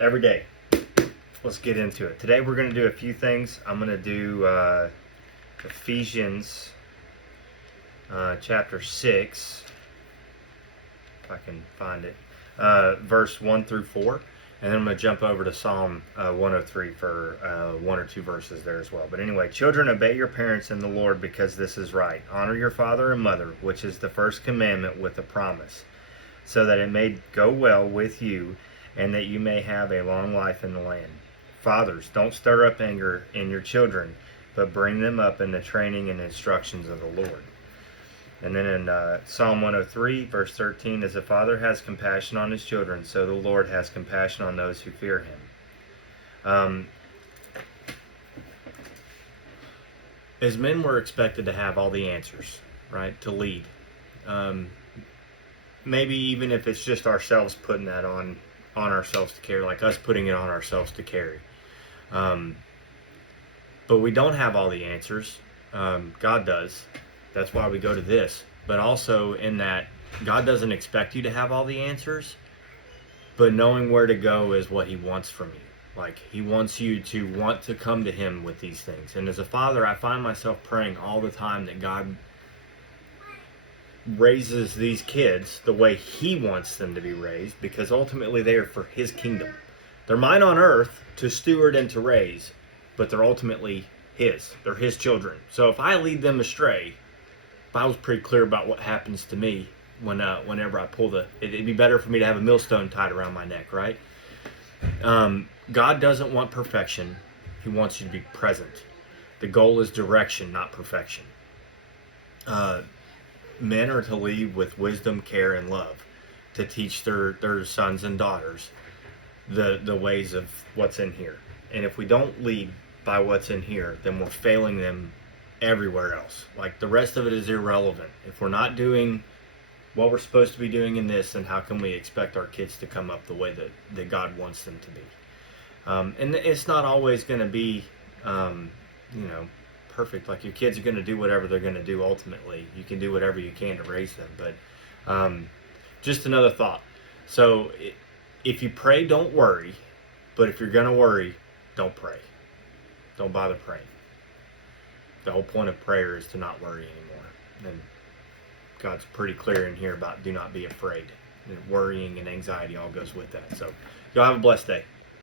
every day. Let's get into it. Today we're going to do a few things. I'm going to do Ephesians chapter 6, if I can find it, verse 1 through 4. And then I'm going to jump over to Psalm 103 for one or two verses there as well. But anyway, children, obey your parents in the Lord, because this is right. Honor your father and mother, which is the first commandment with a promise, so that it may go well with you and that you may have a long life in the land. Fathers, don't stir up anger in your children, but bring them up in the training and instructions of the Lord. And then in Psalm 103, verse 13, as a father has compassion on his children, so the Lord has compassion on those who fear him. As men, we're expected to have all the answers, right? To lead. Maybe even if it's just ourselves putting that on ourselves to carry, like us putting it on ourselves to carry. But we don't have all the answers. God does. That's why we go to this. But also in that, God doesn't expect you to have all the answers, but knowing where to go is what he wants from you. Like, he wants you to want to come to him with these things. And as a father, I find myself praying all the time that God raises these kids the way he wants them to be raised, because ultimately they are for his kingdom. They're mine on earth to steward and to raise, but they're ultimately his. They're his children. So if I lead them astray, I was pretty clear about what happens to me whenever I pull it'd be better for me to have a millstone tied around my neck, right? God doesn't want perfection. He wants you to be present. The goal is direction, not perfection. Men are to lead with wisdom, care, and love, to teach their sons and daughters the ways of what's in here. And if we don't lead by what's in here, then we're failing them everywhere else. Like, the rest of it is irrelevant. If we're not doing what we're supposed to be doing in this, then how can we expect our kids to come up the way that God wants them to be? And it's not always going to be, perfect. Like, your kids are going to do whatever they're going to do ultimately. You can do whatever you can to raise them. But just another thought. So if you pray, don't worry. But if you're going to worry, don't pray. Don't bother praying. The whole point of prayer is to not worry anymore. And God's pretty clear in here about do not be afraid. And worrying and anxiety all goes with that. So y'all have a blessed day.